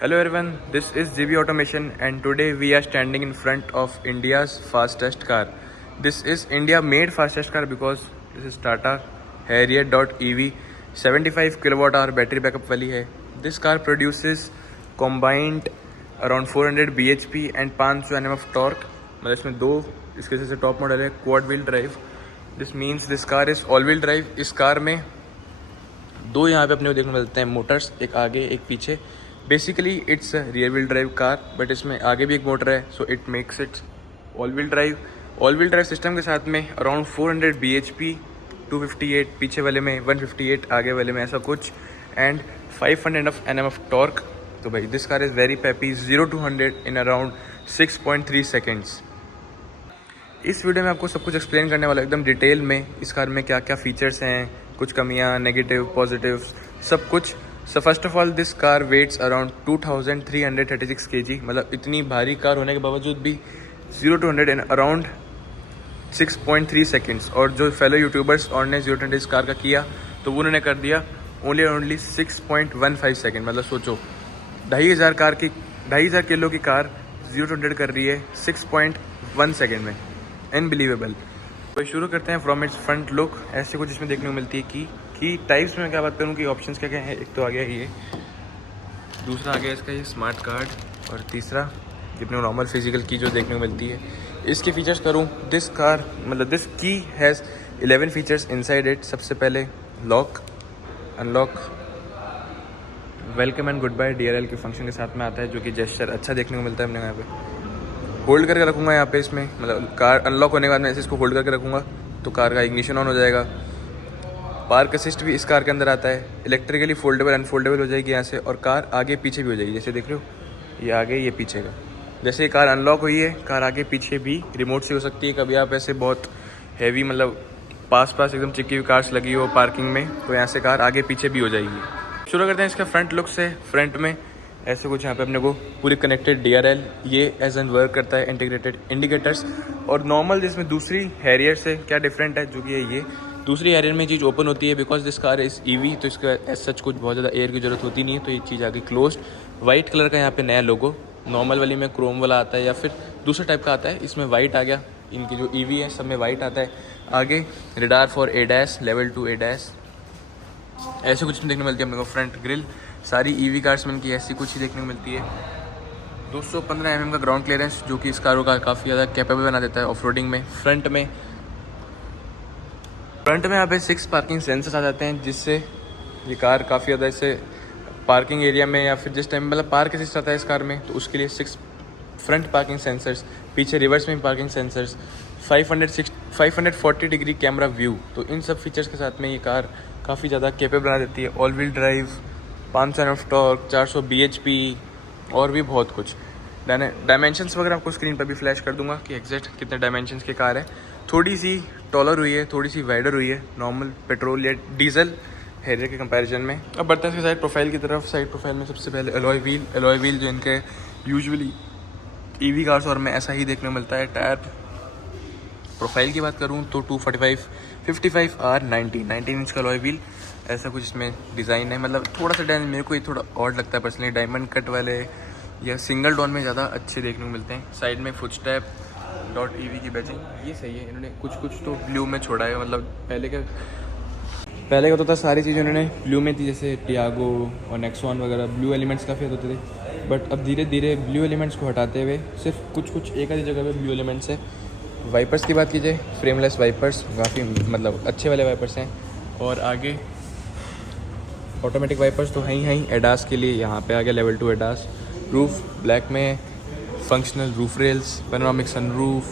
Hello everyone, this is GB Automation and today we are standing in front of India's fastest car. This is India made fastest car because this is Tata Harrier.EV 75 kilowatt hour battery backup वाली है. This car produces combined around 400 bhp and 500 Nm of torque. मतलब इसमें दो इसके जैसे top model है quad wheel drive. This means this car is all wheel drive. इस car में दो यहाँ पे अपने को देखने को मिलते हैं मोटर्स, एक आगे एक पीछे. Basically it's rear wheel drive car but इसमें आगे भी एक मोटर है, so it makes it all wheel drive. All wheel drive system के साथ में अराउंड 400 bhp, 258 पीछे वाले में, 158 आगे वाले में, ऐसा कुछ, एंड 500 Nm ऑफ टॉर्क. तो भाई this car is very pappy. 0 to 100 in around 6.3 seconds. इस वीडियो में आपको सब कुछ एक्सप्लेन करने वाला एकदम डिटेल में. इस कार में क्या क्या फीचर्स हैं, कुछ कमियां, नेगेटिव, पॉजिटिव, सब कुछ. So first of all this car weights around 2336 kg. मतलब इतनी भारी कार होने के बावजूद भी 0 to 100 इन अराउंड 6.3 सेकेंड्स. और जो फेलो यूट्यूबर्स और ने 0 to 100 इस कार का किया तो वो उन्होंने कर दिया ओनली 6.15 सेकेंड. मतलब सोचो 2,500 किलो की कार 0 to 100 कर रही है 6.1 सेकेंड में. अनबिलीवेबल. तो शुरू करते हैं फ्रॉम इट्स फ्रंट लुक. ऐसे कुछ इसमें देखने को मिलती है कि टाइप्स में क्या बात करूँ कि ऑप्शंस क्या क्या है. एक तो आ गया ये, दूसरा आ गया इसका ये स्मार्ट कार्ड, और तीसरा जितने नॉर्मल फिजिकल की जो देखने को मिलती है. इसके फीचर्स करूँ, दिस कार मतलब this key has 11 features inside it. सबसे पहले lock, unlock, welcome and good bye DRL के फंक्शन के साथ में आता है, जो कि जेस्चर अच्छा देखने को मिलता है. हमने यहाँ पे होल्ड करके रखूँगा यहाँ पे इसमें, मतलब कार अनलॉक होने के बाद मैं ऐसे इसको होल्ड करके रखूँगा तो कार का इग्निशन ऑन हो जाएगा. पार्क असिस्ट भी इस कार के अंदर आता है. इलेक्ट्रिकली फोल्डेबल अनफोल्डेबल हो जाएगी यहाँ से, और कार आगे पीछे भी हो जाएगी. जैसे देख रहे हो ये आगे ये पीछे का. जैसे ये कार अनलॉक हुई है, कार आगे पीछे भी रिमोट से हो सकती है. कभी आप ऐसे बहुत हैवी मतलब पास एकदम चिपकी हुई कार्स लगी हो पार्किंग में, तो यहाँ से कार आगे पीछे भी हो जाएगी. शुरू करते हैं इसका फ्रंट लुक से. फ्रंट में ऐसे कुछ यहाँ पे अपने को पूरी कनेक्टेड DRL ये एज एन वर्क करता है, इंटीग्रेटेड इंडिकेटर्स. और नॉर्मल जिसमें दूसरी हैरियर से क्या डिफरेंट है, जो कि है ये दूसरी हैरियर में चीज़ ओपन होती है because this car is EV, तो इसका एज सच कुछ बहुत ज़्यादा एयर की ज़रूरत होती नहीं है. तो ये चीज़ आगे क्लोज्ड. वाइट कलर का यहाँ पे नया लोगो. नॉर्मल वाली में क्रोम वाला आता है या फिर दूसरे टाइप का आता है, इसमें वाइट आ गया. इनकी जो EV है सब में वाइट आता है. आगे radar for ADAS, level 2 ADAS, ऐसे कुछ देखने को मिलती है अपने को. फ्रंट ग्रिल सारी EV कार्स में इनकी ऐसी कुछ ही देखने को मिलती है. 215 mm का ग्राउंड क्लियरेंस, जो कि इस कारों का काफ़ी ज़्यादा कैपेबल बना देता है ऑफ रोडिंग में. फ्रंट में यहाँ पे 6 पार्किंग सेंसर्स आ जाते हैं, जिससे ये कार काफ़ी ज़्यादा ऐसे पार्किंग एरिया में या फिर जिस टाइम मतलब पार्क असिस्ट आता है इस कार में, तो उसके लिए 6 फ्रंट पार्किंग सेंसर्स. पीछे रिवर्स में parking sensors. 540 degree camera view. तो इन सब फीचर्स के साथ में ये कार काफ़ी ज़्यादा कैपेबल बना देती है. All wheel drive, 500 Nm of torque, 400 bhp और भी बहुत कुछ. डायमेंशंस वगैरह आपको स्क्रीन पर भी फ्लैश कर दूंगा कि एग्जैक्ट कितने डायमेंशंस की कार है. थोड़ी सी टॉलर हुई है, थोड़ी सी वाइडर हुई है नॉर्मल पेट्रोल या डीजल हैरियर के कंपैरिजन में. अब बढ़ते हैं इसके साइड प्रोफाइल की तरफ. साइड प्रोफाइल में सबसे पहले एलॉय व्हील जो इनके यूजुअली EV कार्स और में ऐसा ही देखने को मिलता है. टायर प्रोफाइल की बात करूँ तो 245 55 R 90 इंच का एलॉय व्हील. ऐसा कुछ इसमें डिज़ाइन है. मतलब थोड़ा सा डिज़ाइन मेरे को ये थोड़ा ऑड लगता है पर्सनली. डायमंड कट वाले या सिंगल डॉन में ज़्यादा अच्छे देखने को मिलते हैं. साइड में फुटस्टेप .EV की बैजिंग ये सही है. इन्होंने कुछ तो ब्लू में छोड़ा है. मतलब पहले का तो था सारी चीज़ें उन्होंने ब्लू में थी, जैसे टियागो और नेक्सॉन वगैरह ब्लू एलिमेंट्स काफ़ी होते थे. बट अब धीरे धीरे ब्लू एलिमेंट्स को हटाते हुए सिर्फ कुछ एक आधी जगह पे ब्लू एलिमेंट्स है. वाइपर्स की बात कीजिए, फ्रेमलेस वाइपर्स काफ़ी मतलब अच्छे वाले वाइपर्स हैं. और आगे ऑटोमेटिक वाइपर्स तो हैं ही. ADAS के लिए यहाँ पे आ गया लेवल 2 ADAS. रूफ ब्लैक में, functional roof rails, panoramic sunroof.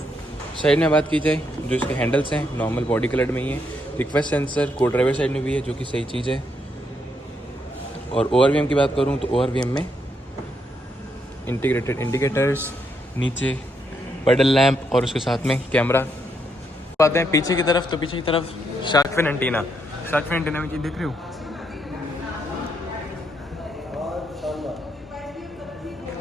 Side में बात की जाए जो इसके हैंडल्स हैं नॉर्मल बॉडी कलर में ही है. रिक्वेस्ट सेंसर को ड्राइवर साइड में भी है, जो कि सही चीज़ है. और ORVM की बात करूँ तो ORVM में इंटीग्रेटेड इंडिकेटर्स, नीचे पेडल लैंप और उसके साथ में कैमरा. आते हैं पीछे की तरफ. तो पीछे की तरफ शार्क फिन एंटीना में चीज़ देख रहे हो,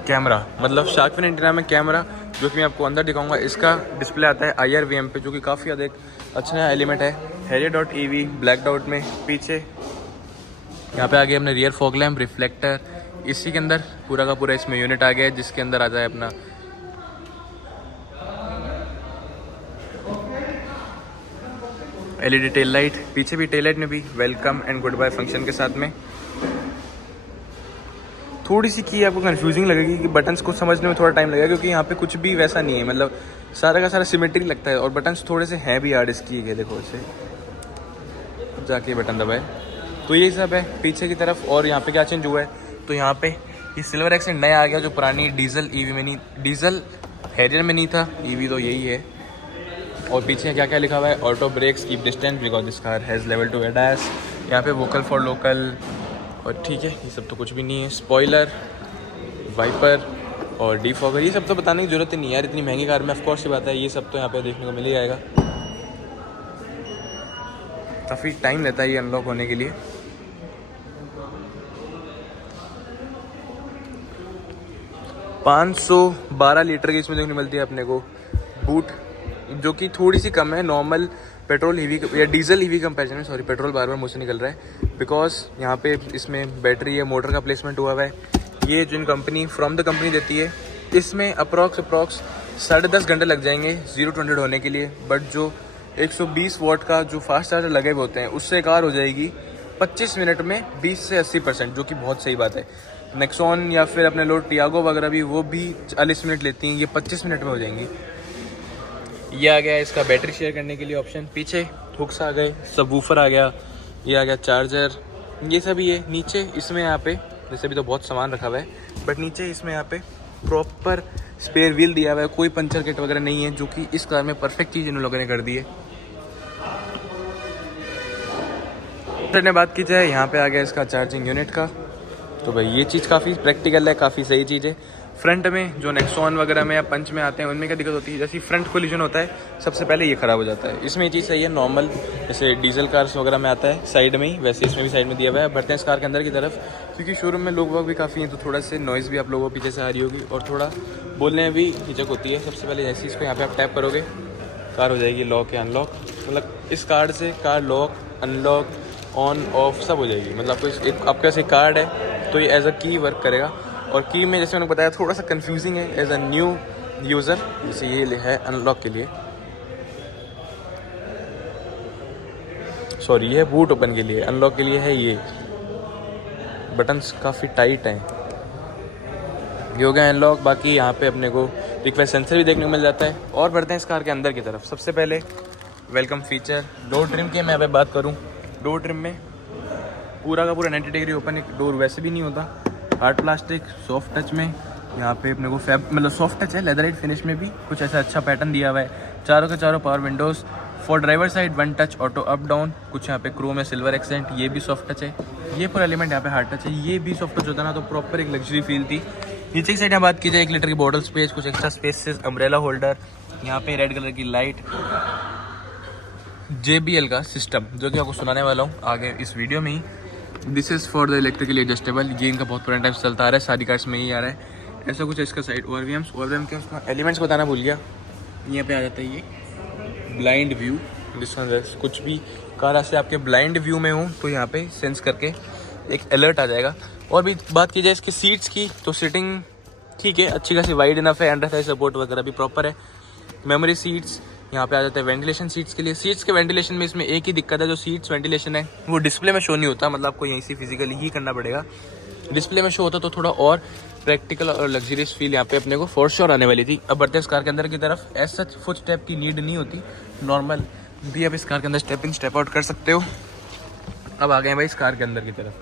कैमरा. मतलब शार्क फिन एंटीना में कैमरा, जो कि मैं आपको अंदर दिखाऊंगा. इसका डिस्प्ले आता है IRVM पे, जो कि काफ़ी ज़्यादा एक अच्छा नया एलिमेंट है. Harrier.EV ब्लैक डॉट में. पीछे यहाँ पे आगे हमने रियर फॉग लैम्प, रिफ्लेक्टर, इसी के अंदर पूरा का पूरा इसमें यूनिट आ गया है, जिसके अंदर आ जाए अपना LED टेल लाइट। पीछे भी टेल लाइट में भी welcome and good bye function के साथ में। थोड़ी सी की आपको कंफ्यूजिंग लगेगी कि बटन्स को समझने में थोड़ा टाइम लगेगा, क्योंकि यहाँ पे कुछ भी वैसा नहीं है, मतलब सारा का सारा सिमेट्रिक लगता है और बटन्स थोड़े से हैं भी हार्ड इसकी है। देखो इसे जाके बटन दबाए तो यही सब है पीछे की तरफ। और यहाँ पे क्या चेंज हुआ है, तो यहाँ पे ये सिल्वर एक्सेंट नया आ गया, जो पुरानी डीजल ईवी में नहीं, डीजल हैरियर में नहीं था, ईवी तो यही है। और पीछे क्या क्या लिखा हुआ है, auto brakes keep distance because this car has level 2 ADAS। यहाँ पे वोकल फॉर लोकल, और ठीक है ये सब तो कुछ भी नहीं है। स्पॉइलर, वाइपर और डीफॉगर, ये सब तो बताने की जरूरत ही नहीं है यार, इतनी महंगी कार में ऑफकोर्स ये बात है, ये सब तो यहाँ पे देखने को मिल ही जाएगा। काफ़ी टाइम लेता है ये अनलॉक होने के लिए। $512 लीटर की इसमें देखने मिलती है अपने को बूट, जो कि थोड़ी सी कम है नॉर्मल पेट्रोल ईवी या डीजल ईवी कंपैरिजन में। सॉरी, पेट्रोल बार बार मुझसे निकल रहा है, बिकॉज यहाँ पे इसमें बैटरी या मोटर का प्लेसमेंट हुआ है। ये जिन कंपनी फ्रॉम द कंपनी देती है, इसमें अप्रॉक्स 10.5 घंटे लग जाएंगे 0 to 100 होने के लिए। बट जो 120 वॉट का जो फास्ट चार्जर लगे हुए होते हैं, उससे कार हो जाएगी 25 मिनट में 20 से 80%, जो कि बहुत सही बात है। नेक्सॉन या फिर अपने लोग टियागो वगैरह भी, वो भी 40 मिनट लेती हैं, ये 25 मिनट में हो जाएंगी। ये आ गया इसका बैटरी शेयर करने के लिए ऑप्शन, पीछे हुक्स आ गए, सबवूफर आ गया, ये आ गया चार्जर, ये सब ही है। नीचे इसमें यहाँ पे वैसे भी तो बहुत सामान रखा हुआ है, बट नीचे इसमें यहाँ पे प्रॉपर स्पेयर व्हील दिया हुआ है, कोई पंचर किट वगैरह नहीं है, जो कि इस कार में परफेक्ट चीज़ इन लोगों ने कर दी है। ने बात की जाए, यहाँ पे आ गया इसका चार्जिंग यूनिट का, तो भाई ये चीज़ काफ़ी प्रैक्टिकल है, काफ़ी सही चीज़ है। फ्रंट में जो नेक्सॉन वगैरह में या पंच में आते हैं, उनमें क्या दिक्कत होती है, जैसे फ्रंट कोलिजन होता है सबसे पहले ये ख़राब हो जाता है। इसमें ये चीज़ सही है, नॉर्मल जैसे डीजल कार्स वगैरह में आता है साइड में ही, वैसे इसमें भी साइड में दिया हुआ है। बढ़ते हैं इस कार के अंदर की तरफ, क्योंकि शोरूम में लोग भी काफ़ी हैं, तो थोड़ा से नॉइज़ भी आप लोगों को पीछे से आ रही होगी और थोड़ा बोलने में भी हिचक होती है। सबसे पहले जैसे इसको यहाँ पर आप टैप करोगे, कार हो जाएगी लॉक या अनलॉक, मतलब इस कार्ड से car lock, unlock, on off सब हो जाएगी। मतलब आपको आपके पास एक कार्ड है तो ये एज अ की वर्क करेगा। और की में जैसे मैंने बताया थोड़ा सा कंफ्यूजिंग है एज अ न्यू यूज़र, जैसे ये है अनलॉक के लिए, सॉरी ये है बूट ओपन के लिए, अनलॉक के लिए है ये। बटन्स काफ़ी टाइट हैं, ये हो गया अनलॉक। बाकी यहाँ पे अपने को रिक्वेस्ट सेंसर भी देखने को मिल जाता है। और बढ़ते हैं इस कार के अंदर की तरफ। सबसे पहले वेलकम फीचर, डोर ट्रिम की मैं बात करूँ, डोर ट्रिम में पूरा का पूरा 90 डिग्री ओपन, एक डोर वैसे भी नहीं होता, हार्ड प्लास्टिक सॉफ्ट टच में। यहाँ पे अपने को मतलब सॉफ्ट टच है, लेदराइट फिनिश में भी कुछ ऐसा अच्छा पैटर्न दिया हुआ है। चारों के चारों power Windows, for driver side 1 touch auto up down, कुछ यहाँ पे क्रोम है, सिल्वर एक्सेंट, ये भी सॉफ्ट टच है। ये पूरा एलिमेंट यहाँ पे हार्ड टच है, ये भी सॉफ्ट टच होता ना तो प्रॉपर एक लग्जरी फील थी। नीचे की साइड यहाँ बात की जाए, 1 लीटर की बॉटल स्पेस, कुछ एक्स्ट्रा स्पेसेस, अम्ब्रेला होल्डर, यहाँ पे रेड कलर की लाइट, JBL का सिस्टम जो कि आपको सुनाने वाला हूँ आगे इस वीडियो में ही। This is for the electrically adjustable, ये इनका बहुत पुराना टाइम से चलता आ रहा है, सारी कार्स में ही आ रहा है। ऐसा कुछ है इसका साइड। ओवरवीएम के उसका एलिमेंट्स बताना भूल गया, यहाँ पे आ जाता है ये ब्लाइंड व्यू, कुछ भी कार से आपके ब्लाइंड व्यू में हो तो यहाँ पे सेंस करके एक अलर्ट आ जाएगा। और भी बात की जाए इसकी सीट्स की, तो सीटिंग ठीक है, अच्छी खासी वाइड इनफ है, अंडर थाई सपोर्ट वगैरह भी प्रॉपर है। मेमोरी सीट्स, यहाँ पे आ जाता है वेंटिलेशन सीट्स के लिए। सीट्स के वेंटिलेशन में इसमें एक ही दिक्कत है, जो सीट्स वेंटिलेशन है वो डिस्प्ले में शो नहीं होता, मतलब आपको यहीं से फिजिकली ही करना पड़ेगा। डिस्प्ले में शो होता तो थोड़ा और प्रैक्टिकल और लग्जरियस फील यहाँ पे अपने को फॉर श्योर आने वाली थी। अब बढ़ते हैं इस कार के अंदर की तरफ। एज सच फुट स्टेप की नीड नहीं होती, नॉर्मल भी आप इस कार के अंदर स्टेप इन स्टेप आउट कर सकते हो। अब आ गए भाई इस कार के अंदर की तरफ।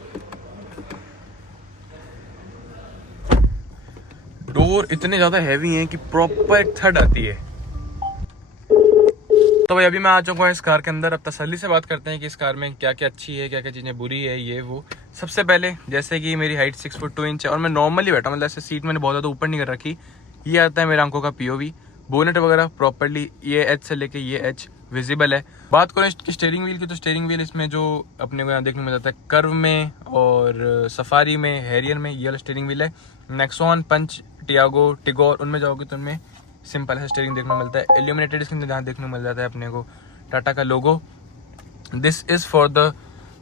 डोर इतने ज़्यादा हैवी हैं कि प्रॉपर थर्ड आती है। तो भाई अभी मैं आ चुका हूँ इस कार के अंदर। अब तसल्ली से बात करते हैं कि इस कार में क्या क्या अच्छी है, क्या क्या चीज़ें बुरी है, ये वो। सबसे पहले जैसे कि मेरी हाइट 6 फुट 2 इंच है और मैं नॉर्मली बैठा, मतलब ऐसे सीट मैंने बहुत ज़्यादा ऊपर नहीं कर रखी। ये आता है मेरे आंखों का POV, बोनेट वगैरह प्रॉपरली ये एच से लेके ये एच विजिबल है। बात करें इसकी स्टीयरिंग व्हील की, तो स्टीयरिंग व्हील इसमें जो अपने को यहाँ देखने को मिल जाता है कर्व में और सफारी में, हैरियर में ये वाला स्टीयरिंग व्हील है। नेक्सॉन, पंच, टियागो, टिगोर उनमें जाओगे तो उनमें सिंपल है स्टीयरिंग देखने को मिलता है। इल्यूमिनेटेड इसके अंदर जहाँ देखने को मिल जाता है अपने को टाटा का logo. This is for the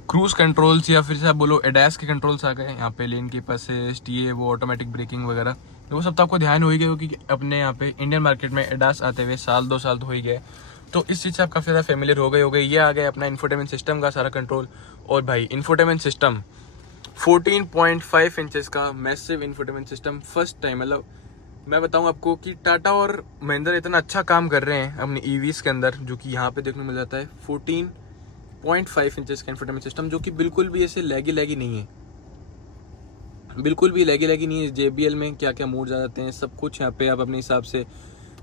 cruise controls या फिर से आप बोलो एडास के कंट्रोल्स आ गए यहाँ पे, लेन कीप असिस्ट, ये वो ऑटोमेटिक ब्रेकिंग वगैरह, तो वो सब तो आपको ध्यान हो ही गया क्योंकि अपने यहाँ पे इंडियन मार्केट में एडास आते हुए 1-2 साल तो हो ही गए, तो इस चीज़ से आप काफ़ी ज़्यादा फेमिलियर हो गए। ये आ गया अपना इन्फोटेनमेंट सिस्टम का सारा कंट्रोल। और भाई इन्फोटेनमेंट सिस्टम 14.5 इंचेस का massive infotainment system, first time. मतलब मैं बताऊं आपको कि टाटा और महिंद्रा इतना अच्छा काम कर रहे हैं अपनी ईवीज के अंदर, जो कि यहाँ पे देखने मिल जाता है 14.5 इंचेस का इन्फोटेनमेंट सिस्टम, जो कि बिल्कुल भी ऐसे लैगी नहीं है, बिल्कुल भी लैगी नहीं है। JBL में क्या क्या मोड्स आ जाते हैं, सब कुछ यहाँ पे आप अपने हिसाब से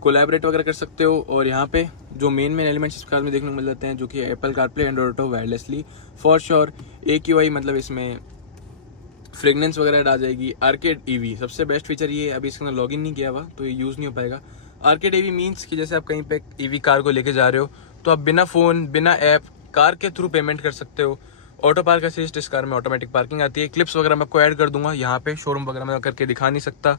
कोलैबोरेट वगैरह कर सकते हो। और यहाँ पे जो मेन एलिमेंट्स इस कार में देखने को मिल जाते हैं, जो कि Apple CarPlay, Android auto wirelessly for sure, AQI मतलब इसमें फ्रेगनेंस वगैरह आ जाएगी। आर्केड EV सबसे बेस्ट फीचर ये, अभी इसके अंदर लॉगिन नहीं किया हुआ तो ये यूज़ नहीं हो पाएगा। आर्केड EV मीन्स कि जैसे आप कहीं पे EV कार को लेके जा रहे हो तो आप बिना फ़ोन बिना ऐप कार के थ्रू पेमेंट कर सकते हो। ऑटो पार्क असिस्ट, इस कार में ऑटोमेटिक पार्किंग आती है। क्लिप्स वगैरह मैं आपको ऐड कर दूंगा, यहाँ पे शोरूम वगैरह में करके दिखा नहीं सकता।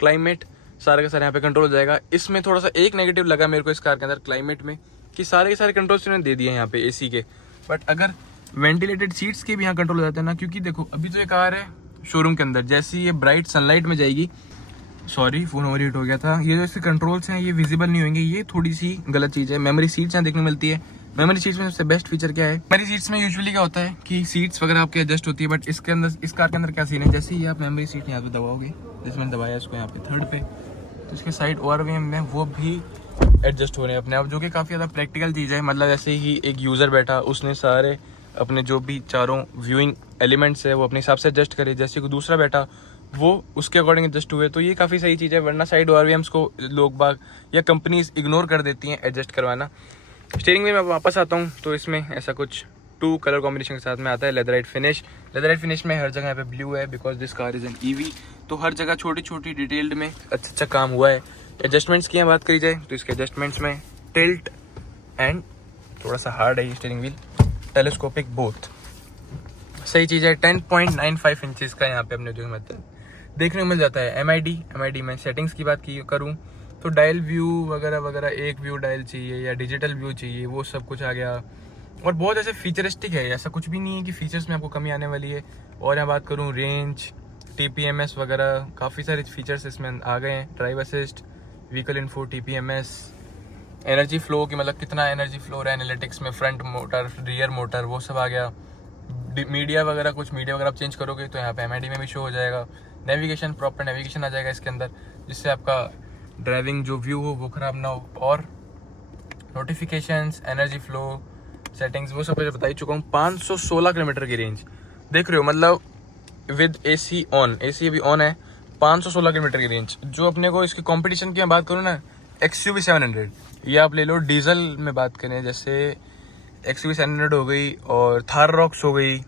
क्लाइमेट सारे के सारे यहाँ पे कंट्रोल हो जाएगा। इसमें थोड़ा सा एक नेगेटिव लगा मेरे को इस कार के अंदर क्लाइमेट में, कि सारे के सारे कंट्रोल्स उन्होंने दे दिए हैं यहाँ पे AC के, बट अगर वेंटिलेटेड सीट्स के भी यहाँ कंट्रोल हो जाते हैं ना, क्योंकि देखो अभी तो ये कार है शोरूम के अंदर, जैसे ये ब्राइट सनलाइट में जाएगी, सॉरी फोन ओवर हीट हो गया था, ये जो इसके कंट्रोल्स हैं ये विजिबल नहीं होंगे, ये थोड़ी सी गलत चीज़ है। मेमोरी सीट्स यहाँ देखने मिलती है। मेमोरी सीट्स में सबसे बेस्ट फीचर क्या है, मेमोरी सीट्स में यूजुअली क्या होता है कि सीट्स वगैरह आपकी एडजस्ट होती है, बट इसके अंदर इस कार के अंदर क्या सीन है, जैसे ही आप मेमोरी सीट यहाँ पे दबाओगे, जैसे मैंने दबाया इसको यहाँ पे थर्ड पे, तो इसके साइड ORVM में वो भी एडजस्ट हो रहे हैं अपने आप, जो कि काफ़ी ज़्यादा प्रैक्टिकल चीज़ है। मतलब जैसे ही एक यूज़र बैठा, उसने सारे अपने जो भी चारों व्यूइंग एलिमेंट्स है वो अपने हिसाब से एडजस्ट करे, जैसे कोई दूसरा बैठा वो उसके अकॉर्डिंग एडजस्ट हुए, तो ये काफ़ी सही चीज़ है। वरना साइड ORVMs को लोग बाग या कंपनीज इग्नोर कर देती हैं एडजस्ट करवाना। स्टीयरिंग में मैं वापस आता हूँ तो इसमें ऐसा कुछ 2 कलर कॉम्बिनेशन के साथ में आता है। लेदराइट फिनिश में हर जगह यहाँ पे ब्लू है, because this car is an EV, तो हर जगह छोटी छोटी डिटेल्ड में अच्छा काम हुआ है। एडजस्टमेंट्स की बात करी जाए तो इसके एडजस्टमेंट्स में टिल्ट एंड थोड़ा सा हार्ड है ये स्टीयरिंग व्हील, टेलीस्कोपिक बोथ सही चीज़ है। 10.95 इंचेस का यहाँ पे अपने जो मतलब देखने को मिल जाता है। MID में सेटिंग्स की बात की करूँ तो डायल व्यू वगैरह वगैरह, एक व्यू डायल चाहिए या डिजिटल व्यू चाहिए, वो सब कुछ आ गया। और बहुत ऐसे फीचरिस्टिक है, ऐसा कुछ भी नहीं है कि फीचर्स में आपको कमी आने वाली है। और यहाँ बात करूँ रेंज, TPMS वगैरह, काफ़ी सारे फीचर्स इसमें आ गए हैं। Drive assist, vehicle info, TPMS, energy flow की मतलब कितना एनर्जी फ्लो रहा है एनालिटिक्स में, फ्रंट मोटर, रियर मोटर, वो सब आ गया। मीडिया वगैरह आप चेंज करोगे तो यहाँ पे MID में भी शो हो जाएगा। नेविगेशन, प्रॉपर नेविगेशन आ जाएगा इसके अंदर, जिससे आपका ड्राइविंग जो व्यू हो वो ख़राब ना हो। और नोटिफिकेशंस, एनर्जी फ्लो, सेटिंग्स, वो सब बता ही चुका हूँ। 516 किलोमीटर की रेंज देख रहे हो, मतलब विद AC ऑन, AC अभी ऑन है। 516 किलोमीटर की रेंज, जो अपने को इसकी कंपटीशन की मैं बात करूँ ना, XUV 700 ये आप ले लो। डीजल में बात करें जैसे XUV 700 हो गई और थार रॉक्स हो गई,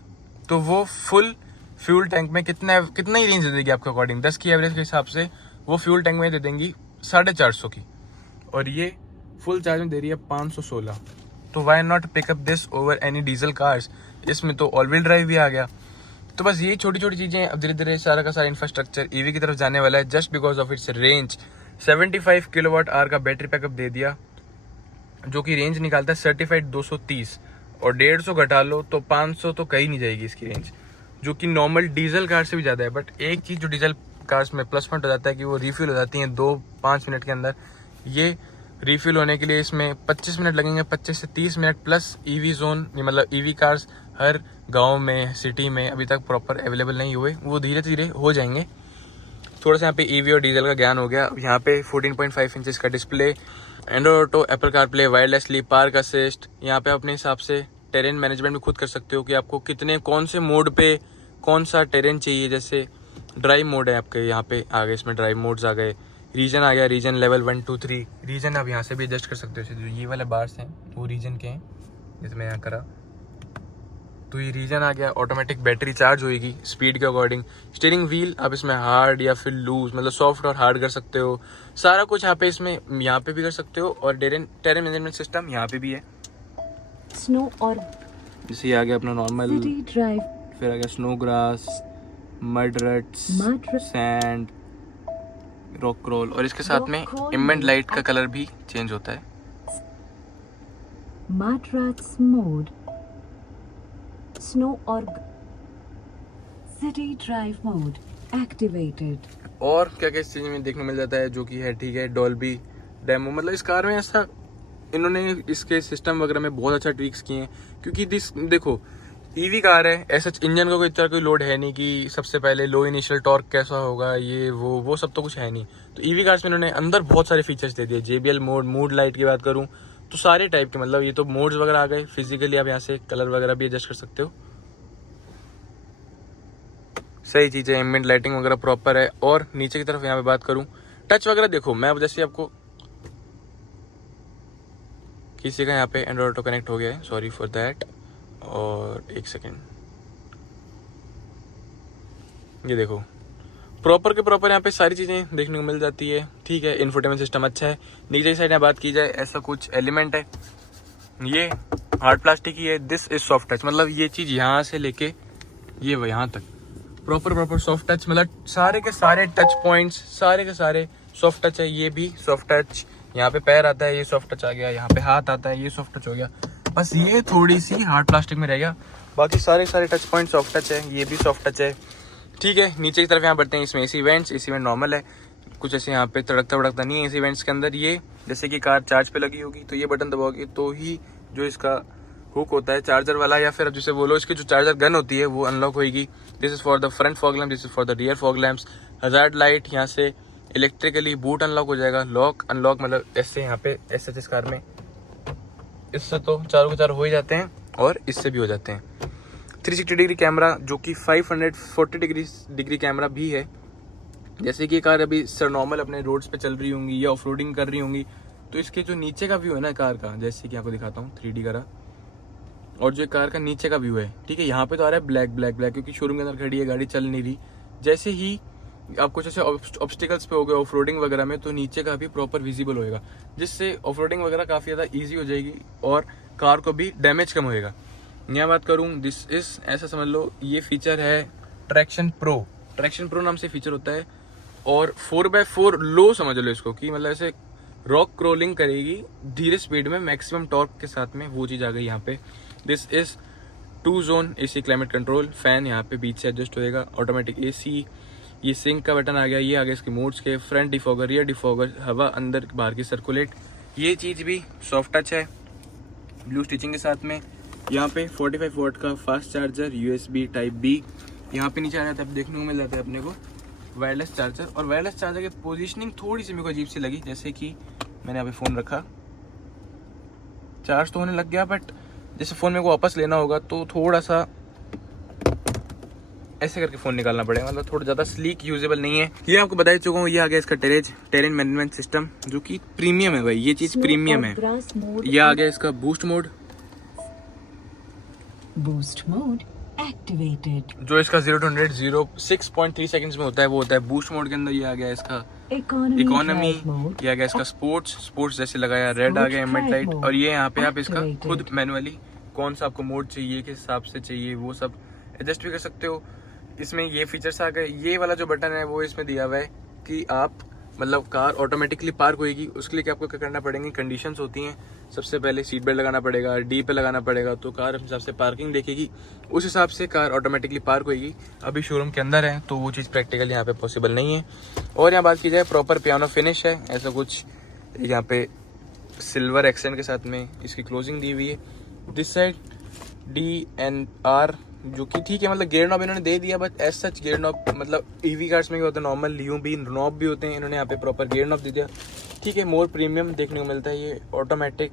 तो वो फुल फ्यूल टैंक में कितना ही रेंज दे देगी आपके अकॉर्डिंग। 10 की एवरेज के हिसाब से वो फ्यूल टैंक में दे देंगी 450 की, और ये फुल चार्ज में दे रही है 516। तो why not pickup this over any diesel cars. इसमें तो ऑल व्हील ड्राइव भी आ गया। तो बस ये छोटी छोटी चीज़ें, अब धीरे धीरे सारा का सारा इंफ्रास्ट्रक्चर EV की तरफ जाने वाला है, just because of its range. 75 kilowatt hour का बैटरी पैकअप दे दिया, जो कि रेंज निकालता है सर्टिफाइड 230, और 150 घटा लो तो 500 तो कहीं नहीं जाएगी इसकी रेंज, जो कि नॉर्मल डीजल कार से भी ज़्यादा है। बट एक चीज़ जो डीजल कार्स में प्लस पॉइंट हो जाता है कि वो रिफ्यूल हो जाती हैं 2-5 मिनट के अंदर। ये रिफ्यूल होने के लिए इसमें 25 मिनट लगेंगे, 25 से 30 मिनट, प्लस EV जोन, मतलब EV कार्स हर गांव में, सिटी में अभी तक प्रॉपर अवेलेबल नहीं हुए, वो धीरे धीरे हो जाएंगे। थोड़ा सा यहाँ पे EV और डीजल का ज्ञान हो गया। यहाँ पे 14.5 इंचेस का display, Android auto, Apple CarPlay, wirelessly, park assist. यहाँ पे अपने हिसाब से टेरेन मैनेजमेंट भी खुद कर सकते हो कि आपको कितने कौन से मोड पे कौन सा टेरेन चाहिए। जैसे ड्राइव मोड है आपके यहाँ पे आ गए, इसमें ड्राइव मोड्स आ गए। रीजन आ गया, रीजन लेवल 1, 2, 3 रीजन आप यहाँ से भी एडजस्ट कर सकते हो। जो ये वाले बार्स हैं वो रीजन के हैं, जैसे मैं यहाँ करा तो ये रीजन आ गया। ऑटोमेटिक बैटरी चार्ज होएगी स्पीड के अकॉर्डिंग। स्टीयरिंग व्हील आप इसमें हार्ड या फिर लूज, मतलब सॉफ्ट और हार्ड कर सकते हो। सारा कुछ यहाँ पे इसमें यहाँ पे भी कर सकते हो। और टेरेन मैनेजमेंट सिस्टम यहाँ पे भी है। स्नो और जैसे आ गया अपना नॉर्मल, ड्राइव, फिर आ गया snow grass, mud रट्स, sand, rock crawl, और इसके साथ में एम्बिएंट लाइट का कलर भी चेंज होता है। Mud रट्स mode, Snow or City Drive Mode activated. और क्या क्या इस चीज़ में देखने को मिल जाता है जो कि है ठीक है डॉल्बी डेमो। मतलब इस कार में ऐसा इन्होंने इसके सिस्टम वगैरह में बहुत अच्छा ट्विक्स किए हैं, क्योंकि देखो ईवी कार है, ऐसा इंजन का कोई इतना कोई लोड है नहीं कि सबसे पहले लो इनिशियल टॉर्क कैसा होगा, ये वो सब तो कुछ है नहीं। तो ईवी कार्स में इन्होंने अंदर बहुत सारे फीचर्स दे दिए। JBL मोड, मूड लाइट की बात करूँ तो सारे टाइप के, मतलब ये तो मोड्स वगैरह आ गए। फिजिकली आप यहाँ से कलर वगैरह भी एडजस्ट कर सकते हो, सही चीज़ है। एम्बिएंट लाइटिंग वगैरह प्रॉपर है। और नीचे की तरफ यहाँ पे बात करूँ टच वगैरह, देखो मैं जैसे आपको किसी का यहाँ पे एंड्रॉइड ऑटो कनेक्ट हो गया है, सॉरी फॉर दैट। और एक सेकेंड, ये देखो प्रॉपर के प्रॉपर यहाँ पे सारी चीज़ें देखने को मिल जाती है, ठीक है। इन्फोटेनमेंट सिस्टम अच्छा है। नीचे की साइड यहाँ बात की जाए, ऐसा कुछ एलिमेंट है, ये हार्ड प्लास्टिक ही है। दिस इज सॉफ्ट टच, मतलब ये चीज़ यहाँ से लेके ये वो यहाँ तक प्रॉपर सॉफ्ट टच, मतलब सारे के सारे टच पॉइंट्स सारे के सारे सॉफ्ट टच है। ये भी सॉफ्ट टच, यहाँ पे पैर आता है ये सॉफ्ट टच आ गया, यहाँ पे हाथ आता है ये सॉफ्ट टच हो गया। बस ये थोड़ी सी हार्ड प्लास्टिक में रह गया, बाकी सारे टच पॉइंट सॉफ्ट टच है। ये भी सॉफ्ट टच है, ठीक है। नीचे की तरफ यहाँ बढ़ते हैं, इसमें एसी वेंट नॉर्मल है, कुछ ऐसे यहाँ पे तड़कता भड़कता नहीं है एसी वेंट्स के अंदर। ये जैसे कि कार चार्ज पे लगी होगी तो ये बटन दबाओगे तो ही जो इसका हुक होता है चार्जर वाला, या फिर अब जिसे बोलो इसकी जो चार्जर गन होती है वो अनलॉक होगी। This is for the front fog lamp, this is for the rear fog lamps. Hazard light यहाँ से इलेक्ट्रिकली बूट अनलॉक हो जाएगा। लॉक अनलॉक मतलब ऐसे यहाँ पे ऐसे इस कार में, इससे तो चारों के चार हो ही जाते हैं और इससे भी हो जाते हैं। 360 डिग्री कैमरा जो कि 540 डिग्री कैमरा भी है। जैसे कि ये कार अभी सर नॉर्मल अपने रोड्स पे चल रही होंगी या ऑफ रोडिंग कर रही होंगी तो इसके जो नीचे का व्यू है ना कार का, जैसे कि आपको दिखाता हूँ 3D करा, और जो कार का नीचे का व्यू है, ठीक है। यहाँ पे तो आ रहा है ब्लैक क्योंकि शोरूम के अंदर खड़ी है, गाड़ी चल नहीं रही। जैसे ही आप कुछ ऐसे ऑब्स्टिकल्स पे हो गए ऑफ रोडिंग वगैरह में तो नीचे का भी प्रॉपर विजिबल होएगा, जिससे ऑफ रोडिंग वगैरह काफ़ी ज़्यादा ईजी हो जाएगी और कार को भी डैमेज कम होएगा। यहाँ बात करूँ दिस इज, ऐसा समझ लो ये फीचर है ट्रैक्शन प्रो नाम से फीचर होता है। और 4x4 लो समझ लो इसको, कि मतलब ऐसे रॉक क्रोलिंग करेगी धीरे स्पीड में मैक्सिमम टॉर्क के साथ में, वो चीज़ आ गई यहाँ पे। This is 2 zone AC climate control, fan यहाँ पे बीच से एडजस्ट होएगा, ऑटोमेटिक AC, ये सिंक का बटन आ गया, ये आ गया इसके मोड्स के, फ्रंट डिफॉगर, रियर डिफॉगर, हवा अंदर बाहर की सर्कुलेट, ये चीज़ भी सॉफ्ट टच है ब्लू स्टिचिंग के साथ में। यहाँ पे 45 वॉट का fast charger, USB type B, यहाँ पे नीचे आ जाता है, देखने को मिल जाता है अपने को वायरलेस चार्जर। और वायरलेस चार्जर की पोजीशनिंग थोड़ी सी मेरे को अजीब सी लगी, जैसे कि मैंने यहाँ पे फ़ोन रखा, चार्ज तो होने लग गया, बट जैसे फ़ोन मेरे को वापस लेना होगा तो थोड़ा सा ऐसे करके फ़ोन निकालना पड़ेगा, मतलब थोड़ा ज़्यादा स्लीक यूजेबल नहीं है। ये आपको बता ही चुका हूँ, ये आ गया इसका टेरेन मैनेजमेंट सिस्टम जो कि प्रीमियम है भाई, ये चीज़ प्रीमियम है। ये आ गया इसका बूस्ट मोड एक्टिवेटेड, जो इसका 0 to 100 6.3 सेकंड्स में होता है, वो होता है बूस्ट मोड के अंदर। ये आ गया इसका इकोनॉमी, ये आ गया इसका स्पोर्ट्स जैसे लगाया, रेड आ गया एम्बिएंट लाइट। और ये यहाँ पे आप इसका खुद मैनुअली कौन सा आपको मोड चाहिए, किस हिसाब से चाहिए, वो सब एडजस्ट भी कर सकते हो। इसमें ये फीचर्स आ गए। ये वाला जो बटन है वो इसमें दिया हुआ है कि आप मतलब कार ऑटोमेटिकली पार्क होएगी, उसके लिए क्या आपको क्या करना पड़ेंगे, कंडीशंस होती हैं। सबसे पहले सीट बेल्ट लगाना पड़ेगा, D पे लगाना पड़ेगा, तो कार अपने हिसाब से पार्किंग देखेगी, उस हिसाब से कार ऑटोमेटिकली पार्क होएगी। अभी शोरूम के अंदर है तो वो चीज़ प्रैक्टिकल यहाँ पे पॉसिबल नहीं है। और यहाँ बात की जाए प्रॉपर पियानो फिनिश है, ऐसा कुछ यहाँ पे सिल्वर एक्सेंट के साथ में इसकी क्लोजिंग दी हुई है। दिस साइड DNR जो कि ठीक है, मतलब गियर नॉब इन्होंने दे दिया, but as such gear knob मतलब ईवी कार्स में क्या होता है नॉर्मल यूं भी नॉब भी होते हैं, इन्होंने यहाँ पे प्रॉपर गियर नॉब दे दिया, ठीक है। मोर प्रीमियम देखने को मिलता है। ये automatic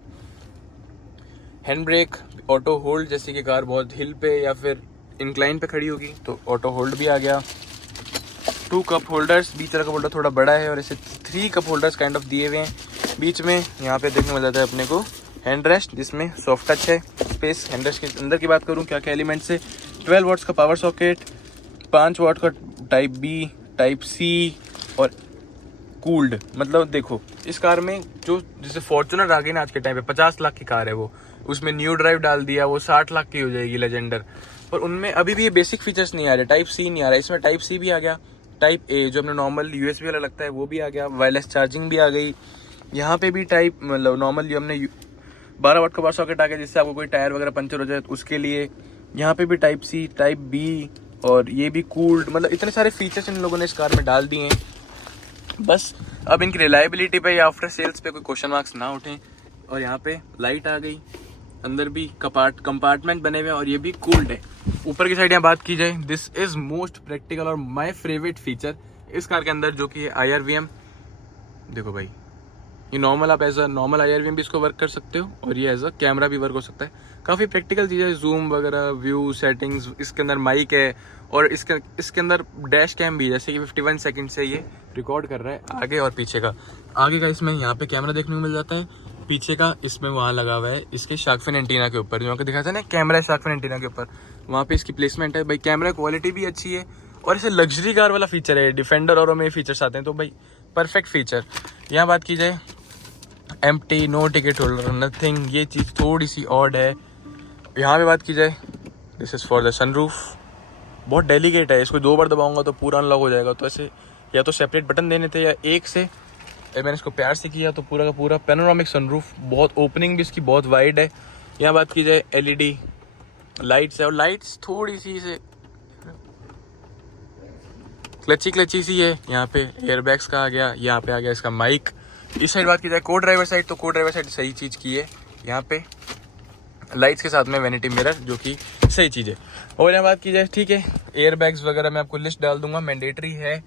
hand brake, auto hold, जैसे कि कार बहुत हिल पे या फिर इंक्लाइन पे खड़ी होगी तो ऑटो होल्ड भी आ गया। 2 कप होल्डर्स, बीच वाला कप होल्डर थोड़ा बड़ा है और ऐसे 3 कप होल्डर्स काइंड ऑफ दिए हुए हैं बीच में। यहाँ पे देखने को मिल जाता है अपने को हैंड रेस्ट, जिसमें सॉफ्ट टच है। स्पेस हैंड रेस्ट के अंदर की बात करूँ क्या क्या एलिमेंट्स है, 12 वॉट्स का पावर सॉकेट, 5 वॉट का टाइप B, टाइप C और कूल्ड। मतलब देखो इस कार में जो जैसे फॉर्च्यूनर आ गई ना आज के टाइम पे, 50 लाख की कार है वो, उसमें न्यू ड्राइव डाल दिया, वो 60 लाख की हो जाएगी लेजेंडर, पर उनमें अभी भी ये बेसिक फीचर्स नहीं आ रहे। टाइप C नहीं आ रहा, इसमें टाइप C भी आ गया, टाइप A जो अपने नॉर्मल USB वाला लगता है वो भी आ गया, वायरलेस चार्जिंग भी आ गई। यहाँ पे भी टाइप मतलब नॉर्मल जो हमने 12 वाट का पावर सॉकेट आ गया, जिससे आपको कोई टायर वगैरह पंचर हो जाए तो उसके लिए यहाँ पे भी टाइप सी, टाइप बी और ये भी कूल्ड, मतलब इतने सारे फीचर्स इन लोगों ने इस कार में डाल दिए हैं। बस अब इनकी रिलायबिलिटी पे या आफ्टर सेल्स पे कोई क्वेश्चन मार्क्स ना उठें। और यहाँ पे लाइट आ गई, अंदर भी कंपार्टमेंट बने हुए हैं और ये भी कूल्ड है। ऊपर की साइड यहाँ बात की जाए, दिस इज मोस्ट प्रैक्टिकल और माय फेवरेट फीचर इस कार के अंदर, जो कि है IRVM। देखो भाई, ये नॉर्मल, आप एज अ नॉर्मल IRVM भी इसको वर्क कर सकते हो और ये एज अ कैमरा भी वर्क हो सकता है। काफ़ी प्रैक्टिकल चीज़ है, जूम वगैरह, व्यू सेटिंग्स, इसके अंदर माइक है और इसके अंदर डैश कैम भी है, जैसे कि 51 सेकंड से ये रिकॉर्ड कर रहा है आगे और पीछे का। आगे का इसमें यहाँ पे कैमरा देखने को मिल जाता है, पीछे का इसमें वहाँ लगा हुआ है इसके शार्क फिन एंटीना के ऊपर, जो आपको दिखा था ना कैमरा है शार्क फिन एंटीना के ऊपर, वहाँ पे इसकी प्लेसमेंट है। भाई कैमरा क्वालिटी भी अच्छी है और इसे लग्जरी कार वाला फीचर है, डिफेंडर और में फीचर्स आते हैं, तो भाई परफेक्ट फीचर। यहाँ बात की जाए, empty, no ticket holder, nothing, ये चीज़ थोड़ी सी ऑड है। यहाँ पे बात की जाए, this is for the sunroof, बहुत डेलिकेट है, इसको 2 बार दबाऊंगा तो पूरा अनलॉक हो जाएगा। तो ऐसे या तो सेपरेट बटन देने थे या एक से, मैंने इसको प्यार से किया तो पूरा का पूरा पैनोरामिक सनरूफ, बहुत ओपनिंग भी इसकी बहुत वाइड है। यहाँ बात की जाए, LED लाइट्स है और लाइट्स थोड़ी सी से क्लची सी है। यहाँ पे एयरबैग्स का आ गया, यहाँ पे आ गया इसका माइक। इस साइड बात की जाए को ड्राइवर साइड, तो को ड्राइवर साइड सही चीज़ की है, यहाँ पे लाइट्स के साथ में वैनिटी मिरर, जो कि सही चीज़ है। और यहाँ बात की जाए, ठीक है, एयरबैग्स वगैरह मैं आपको लिस्ट डाल दूंगा, मैंडेटरी है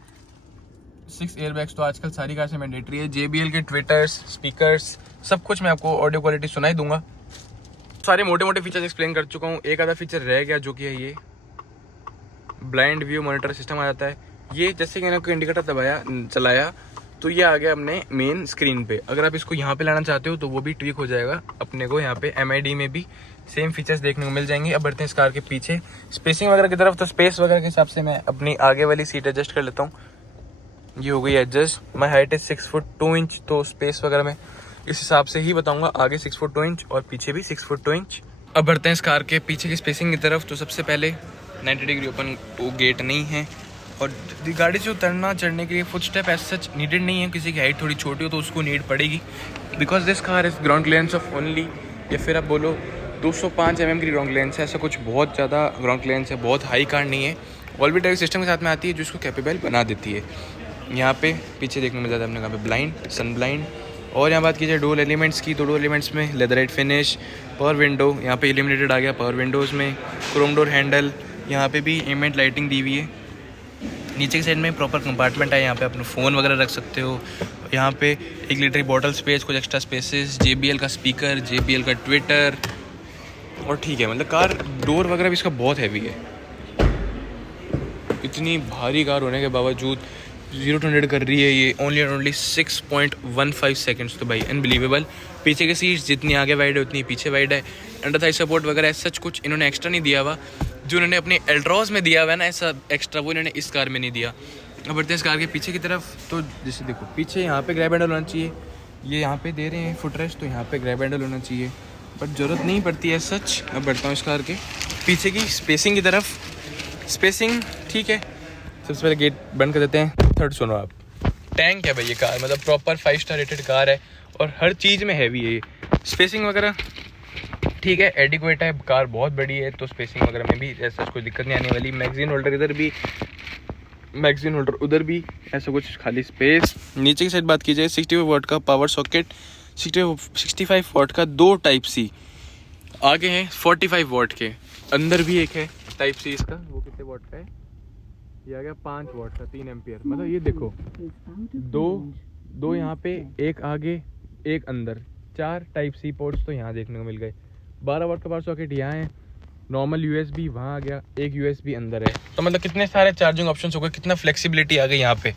6 एयरबैग्स तो आजकल सारी कार से मैंडेटरी है। JBL के ट्विटर्स, स्पीकर्स, सब कुछ मैं आपको ऑडियो क्वालिटी सुनाई दूंगा। सारे मोटे मोटे फीचर्स एक्सप्लेन कर चुका हूँ, एक आधा फीचर रह गया, जो कि है ये ब्लाइंड व्यू मॉनिटर सिस्टम आ जाता है। ये जैसे कि मैंने आपको इंडिकेटर दबाया, चलाया, तो ये आ गया अपने मेन स्क्रीन पे। अगर आप इसको यहाँ पे लाना चाहते हो तो वो भी ट्विक हो जाएगा अपने को। यहाँ पे MID में भी सेम फीचर्स देखने को मिल जाएंगे। अब बढ़ते हैं इस कार के पीछे स्पेसिंग वगैरह की तरफ, तो स्पेस वगैरह के हिसाब से मैं अपनी आगे वाली सीट एडजस्ट कर लेता हूँ। ये हो गई adjust, my height is 6 foot 2 inch, तो स्पेस वगैरह में इस हिसाब से ही बताऊंगा, आगे 6 फुट 2 इंच और पीछे भी 6 फुट 2 इंच। अब बढ़ते हैं इस कार के पीछे की स्पेसिंग की तरफ। तो सबसे पहले 90 डिग्री ओपन गेट नहीं है और गाड़ी से उतरना चढ़ने के लिए foot step as such needed नहीं है। किसी की हाइट थोड़ी छोटी हो तो उसको नीड पड़ेगी, because this car is ground clearance of only, या फिर आप बोलो 205 mm की ग्राउंड क्लियरेंस है। ऐसा कुछ बहुत ज़्यादा ग्राउंड क्लियरेंस है, बहुत हाई कार नहीं है। ऑल व्हील ड्राइव सिस्टम के साथ में आती है, जो इसको कैपेबल बना देती है। यहाँ पे पीछे देखने में ज़्यादा अपने कहाँ पे ब्लाइंड, सन ब्लाइंड। और यहाँ बात की जाए डोर एलिमेंट्स की, तो डोर एलिमेंट्स में लेदराइट फिनिश, पावर विंडो, यहाँ पे इल्यूमिनेटेड आ गया पावर विंडोज़ में, क्रोम डोर हैंडल, यहाँ पे भी एमेंट लाइटिंग दी हुई है। नीचे की साइड में प्रॉपर कंपार्टमेंट है, यहाँ पे अपना फ़ोन वगैरह रख सकते हो। यहाँ पे 1 लीटर की बॉटल स्पेस, कुछ एक्स्ट्रा स्पेसेस, JBL का स्पीकर, JBL का ट्विटर, और ठीक है, मतलब कार डोर वगैरह भी इसका बहुत हैवी है। इतनी भारी कार होने के बावजूद 0 to 100 कर रही है ये ओनली 6.15 सेकेंड्स, तो भाई अनबिलीवेबल। पीछे की सीट्स जितनी आगे वाइड है उतनी पीछे वाइड है। अंडर थाई सपोर्ट वगैरह सच कुछ इन्होंने एक्स्ट्रा नहीं दिया हुआ, जो इन्होंने अपने एल्ट्रॉज में दिया हुआ है ना, ऐसा एक्स्ट्रा वो इन्होंने इस कार में नहीं दिया। अब बढ़ते हैं इस कार के पीछे की तरफ, तो जैसे देखो पीछे यहाँ पे ग्रैब हैंडल होना चाहिए, ये यहाँ पे दे रहे हैं फुट रेस्ट, तो यहाँ पे ग्रैब हैंडल होना चाहिए, बट ज़रूरत नहीं पड़ती है सच। अब बढ़ता हूँ इस कार के पीछे की स्पेसिंग की तरफ। स्पेसिंग ठीक है, सबसे पहले गेट बंद कर देते हैं। थर्ड सुनो आप, टैंक है भाई ये कार, मतलब प्रॉपर 5 स्टार रेटेड कार है और हर चीज़ में हैवी है ये। स्पेसिंग वगैरह ठीक है, एडिक्वेट है, कार बहुत बड़ी है, तो स्पेसिंग वगैरह में भी ऐसा कोई दिक्कत नहीं आने वाली। मैगजीन होल्डर इधर भी, मैगजीन होल्डर उधर भी, ऐसा कुछ खाली स्पेस। नीचे की साइड बात की जाए, 65 वाट का पावर सॉकेट, 65 वाट का 2 टाइप सी, आगे हैं 45 वाट के, अंदर भी एक है टाइप सी इसका, वो कितने वाट का है, ये आ गया 5 वाट का 3 एम्पियर। मतलब ये देखो दो यहाँ पे, एक आगे एक अंदर, 4 टाइप सी पोर्ट्स तो यहाँ देखने को मिल गए। 12 वाट का पावर सॉकेट यहाँ है, नॉर्मल USB वहाँ आ गया, एक USB अंदर है, तो मतलब कितने सारे चार्जिंग ऑप्शंस हो गए, कितना फ्लेक्सिबिलिटी आ गई यहाँ पे।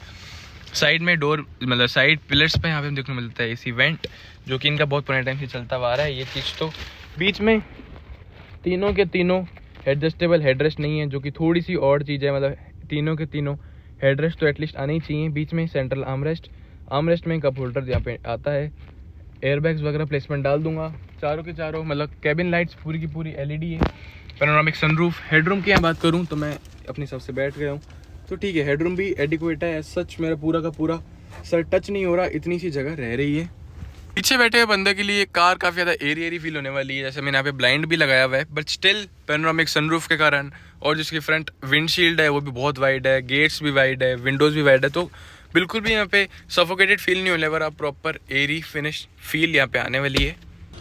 साइड में डोर, मतलब साइड पिलर्स पे यहाँ पे देखने को मिलता है AC वेंट, जो कि इनका बहुत पुराने टाइम से चलता हुआ आ रहा है ये चीज़। तो बीच में तीनों के तीनों एडजस्टेबल हेडरेस्ट नहीं है, जो कि थोड़ी सी और चीज़ है, मतलब तीनों के तीनों हेडरेस्ट तो एटलीस्ट आने ही चाहिए। बीच में सेंट्रल आर्मरेस्ट में कप होल्डर यहाँ पे आता है। एयरबैग्स वगैरह प्लेसमेंट डाल दूंगा, चारों के चारों, मतलब कैबिन लाइट्स पूरी की पूरी LED है। Panoramic sunroof. हेडरूम की बात करूँ तो मैं अपने हिसाब से बैठ गया हूँ, तो ठीक है, हेडरूम भी एडिक्वेट है। सच मेरा पूरा का पूरा सर टच नहीं हो रहा, इतनी सी जगह रह रही है। पीछे बैठे हुए बंदे के लिए कार काफ़ी ज़्यादा एरी एरी फील होने वाली है। जैसे मैंने यहाँ पे ब्लाइंड भी लगाया हुआ है, बट स्टिल पेनोरामिक सनरूफ के कारण और जिसकी फ्रंट विंडशील्ड है वो भी बहुत वाइड है, गेट्स भी वाइड है, विंडोज़ भी वाइड है, तो बिल्कुल भी यहाँ पे सफोकेटेड फील नहीं होने वाला, प्रॉपर एरी फिनिश फील यहाँ पे आने वाली है।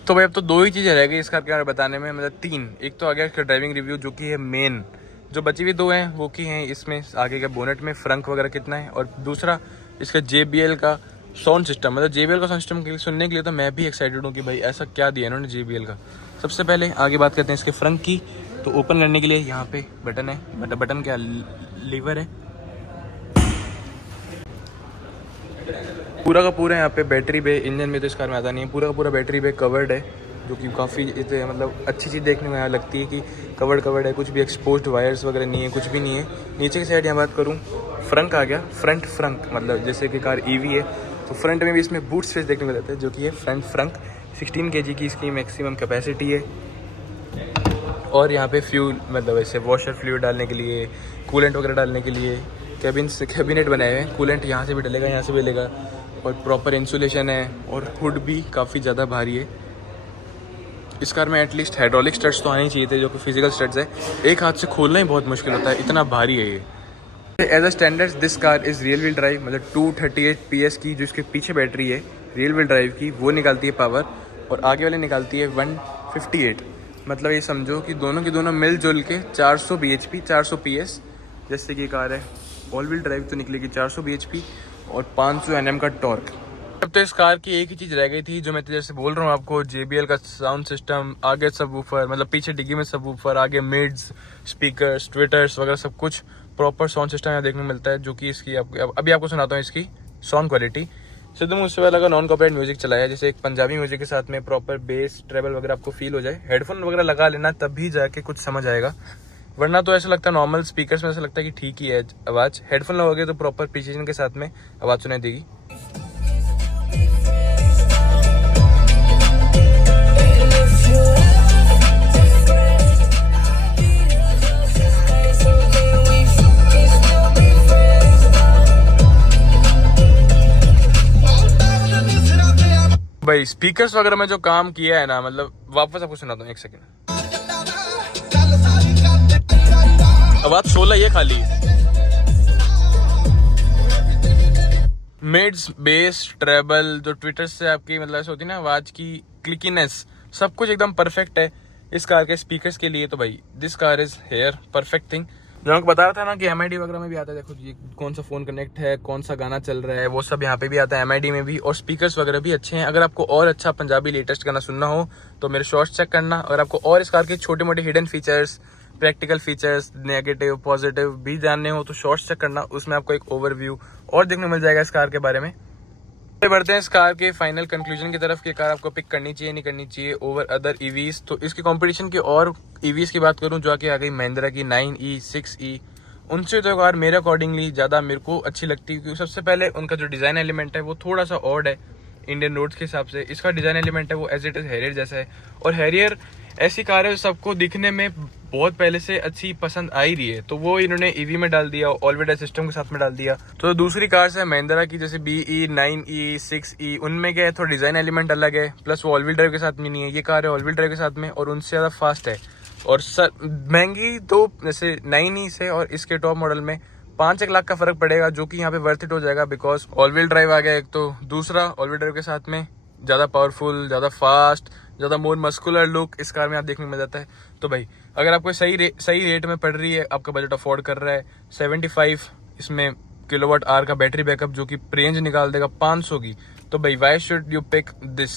तो भाई अब तो दो ही चीज़ें रह गई इस कार के बारे में बताने में, मतलब तीन। एक तो आ गया इसका ड्राइविंग रिव्यू जो कि है मेन, जो बची हुई दो हैं वो की हैं इसमें आगे के बोनेट में फ्रंक वगैरह कितना है, और दूसरा इसका JBL का साउंड सिस्टम। मतलब JBL का साउंड सिस्टम के लिए सुनने के लिए तो मैं भी एक्साइटेड हूँ कि भाई ऐसा क्या दिया इन्होंने JBL का। सबसे पहले आगे बात करते हैं इसके फ्रंक की। तो ओपन करने के लिए यहाँ पे बटन है, बटन क्या लीवर है, पूरा का पूरा यहाँ पे बैटरी बे, इंजन में तो इस कार में आता नहीं है, पूरा का पूरा बैटरी बे कवर्ड है, जो कि काफ़ी मतलब अच्छी चीज़ देखने में यहाँ लगती है कि कवर्ड है, कुछ भी एक्सपोज्ड वायर्स वगैरह नहीं है, कुछ भी नहीं है। नीचे की साइड यहाँ बात करूँ, फ्रंक आ गया, फ्रंक मतलब जैसे कि कार EV है तो फ्रंट में भी इसमें बूट स्पेस देखने को मिलता है, जो कि है फ्रंक 16 kg की इसकी मैक्सिमम कैपेसिटी है। और यहाँ पे फ्यूल मतलब ऐसे वॉशर फ्लूइड डालने के लिए, कूलेंट वगैरह डालने के लिए कैबिनेट बनाए हुए हैं। कूलेंट यहाँ से भी डलेगा, यहाँ से भी डलेगा, और प्रॉपर इंसुलेशन है, और हुड भी काफ़ी ज़्यादा भारी है। इस कार में एटलीस्ट हाइड्रोलिक स्टड्स तो आने ही चाहिए थे, जो कि फिजिकल स्टड्स है, एक हाथ से खोलना ही बहुत मुश्किल होता है, इतना भारी है ये। As a standard this car is rear wheel drive, मतलब 238 PS की जो इसके पीछे बैटरी है रियल व्हील ड्राइव की, वो निकालती है पावर, और आगे वाले निकालती है 158। मतलब ये समझो कि दोनों की दोनों मिलजुल के 400 bhp 400 PS, जैसे कि कार है ऑल व्हील ड्राइव तो निकलेगी 400 bhp और 500 Nm का टॉर्क। अब तो इस कार की एक ही चीज़ रह गई थी, जो मैं जैसे बोल रहा हूँ आपको, JBL का साउंड सिस्टम, आगे सबवूफर, मतलब पीछे डिग्गी में सबवूफर, आगे मिड्स, स्पीकर्स, ट्विटर्स वगैरह सब कुछ प्रॉपर साउंड सिस्टम यहाँ देखने को मिलता है, जो कि इसकी अभी आपको सुनाता हूँ इसकी साउंड क्वालिटी। सिद्धू मूसेवाला का नॉन कॉपीराइट म्यूजिक चलाया, जैसे एक पंजाबी म्यूजिक के साथ में प्रॉपर बेस ट्रेबल वगैरह आपको फील हो जाए। हेडफोन वगैरह लगा लेना तभी जाके कुछ समझ आएगा, वरना तो ऐसा लगता है नॉर्मल स्पीकर्स में ऐसा लगता है कि ठीक ही है आवाज़। हेडफोन लगोगे तो प्रॉपर प्रिसीजन के साथ में आवाज़ सुनाई देगी। भाई स्पीकर्स वगैरह में जो काम किया है ना, मतलब वापस आपको सुनाता हूँ, एक सेकंड। आवाज 16 ये खाली, मिड्स, बेस, ट्रेबल, जो ट्विटर से आपकी मतलब ऐसे होती है ना आवाज की क्लिकीनेस, सब कुछ एकदम परफेक्ट है इस कार के स्पीकर्स के लिए। तो भाई this car is here perfect thing. जो मैं बता रहा था ना कि MID वगैरह में भी आता है, देखो ये कौन सा फोन कनेक्ट है, कौन सा गाना चल रहा है, वो सब यहाँ पे भी आता है MID में भी, और स्पीकर्स वगैरह भी अच्छे हैं। अगर आपको और अच्छा पंजाबी लेटेस्ट गाना सुनना हो तो मेरे शॉर्ट्स चेक करना। अगर आपको और इस कार के छोटे मोटे hidden features, practical features, negative positive भी जानने हो तो शॉर्ट्स चेक करना, उसमें आपको एक ओवरव्यू और देखने मिल जाएगा इस कार के बारे में। बढ़ते हैं इस कार के फाइनल कंक्लूजन की तरफ कि कार आपको पिक करनी चाहिए नहीं करनी चाहिए ओवर अदर EVs। तो इसकी कंपटीशन की और EVs की बात करूं जो आके आ गई महिंद्रा की 9e 6e, उनसे तो कार मेरे अकॉर्डिंगली ज़्यादा मेरे को अच्छी लगती है, क्योंकि सबसे पहले उनका जो डिज़ाइन एलिमेंट है वो थोड़ा सा ऑड है इंडियन रोड्स के हिसाब से। इसका डिज़ाइन एलिमेंट है वो एज इट इज़ हैरियर जैसा है, और हैरियर ऐसी कार है जो सबको दिखने में बहुत पहले से अच्छी पसंद आ ही रही है, तो वो इन्होंने EV में डाल दिया, ऑल व्हील ड्राइव सिस्टम के साथ में डाल दिया। तो दूसरी कार्स है महिंद्रा की जैसे BE 9e 6e, उनमें क्या है थोड़ा डिज़ाइन एलिमेंट अलग है, प्लस वो ऑल व्हील ड्राइव के साथ में नहीं है। ये कार है ऑल व्हील ड्राइव के साथ में और उनसे ज़्यादा फास्ट है, और महंगी तो जैसे 9e से और इसके टॉप मॉडल में 5-1 लाख का फर्क पड़ेगा, जो कि यहाँ पे वर्थ इट हो जाएगा, बिकॉज ऑल व्हील ड्राइव आ गया एक, तो दूसरा ऑल व्हील ड्राइव के साथ में ज़्यादा पावरफुल, ज़्यादा फास्ट, ज़्यादा मोर मस्कुलर लुक इस कार में आप देखने में मिल जाता है। तो भाई अगर आपको सही रेट में पड़ रही है, आपका बजट अफोर्ड कर रहा है, 75 इसमें किलोवाट आवर का बैटरी बैकअप जो कि रेंज निकाल देगा 500 की, तो भाई why should you pick this,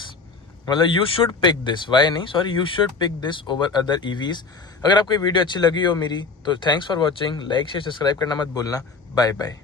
मतलब you should pick this, why नहीं sorry, you should pick this over other EVs। अगर आपको ये वीडियो अच्छी लगी हो मेरी तो thanks for watching, like share subscribe करना मत भूलना। Bye bye.